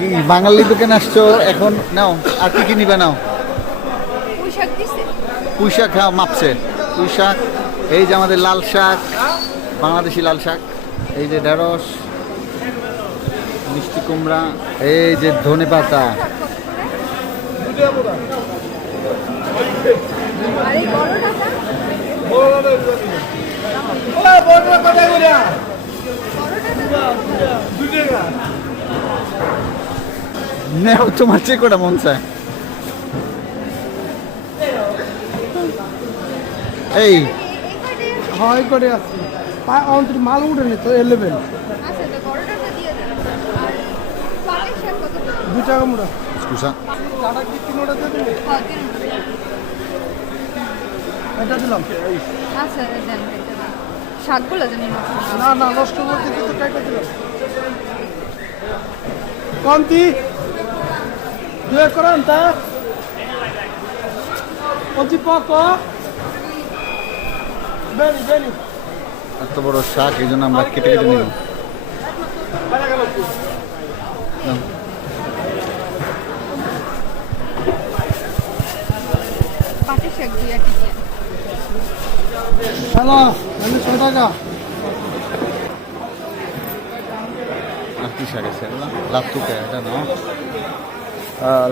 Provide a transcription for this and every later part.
কি বাঙালি দোকানে আসছো এখন? নাও, আর কি কি নিবে? নাও, পুঁই শাক। হ্যাঁ, মাপছে পুঁই শাক। এই যে আমাদের লাল শাক, বাংলাদেশি লাল শাক। এই যে ঢেঁড়স, মিষ্টি কুমড়া, এই যে ধনে পাতা। নেও, তোমার চেয়ে কোটা মন চায়। এই হয় করে আছে মাল উঠে নি তো 11 2 টাকা মুড়া স্কুসা। টাকা কি 3 ওটা দিয়ে দিলে এটা দিলাম শাকগুলো জানি না না নষ্ট করতে কিন্তু টাকা দিলাম কোনটি দুই করেন তা কোনটি পাকো বেনি বেনি এত বড় শাক, এই জন্য আমরা কেটে কেটে নিলাম। পাটের শাক দিয়ে আর কি দিয়ে হ্যালো আমি 6 টাকা আর কি শাক আছে? লাভ টুকে এটা না,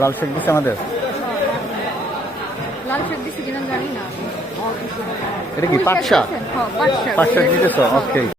লাল শাক দিচ্ছে আমাদের। লাল শাক দিছি কিনা জানি না। এটা কি পাট শাক? হ্যাঁ, পাট শাক। পাট শাক দিতেছ? ওকে।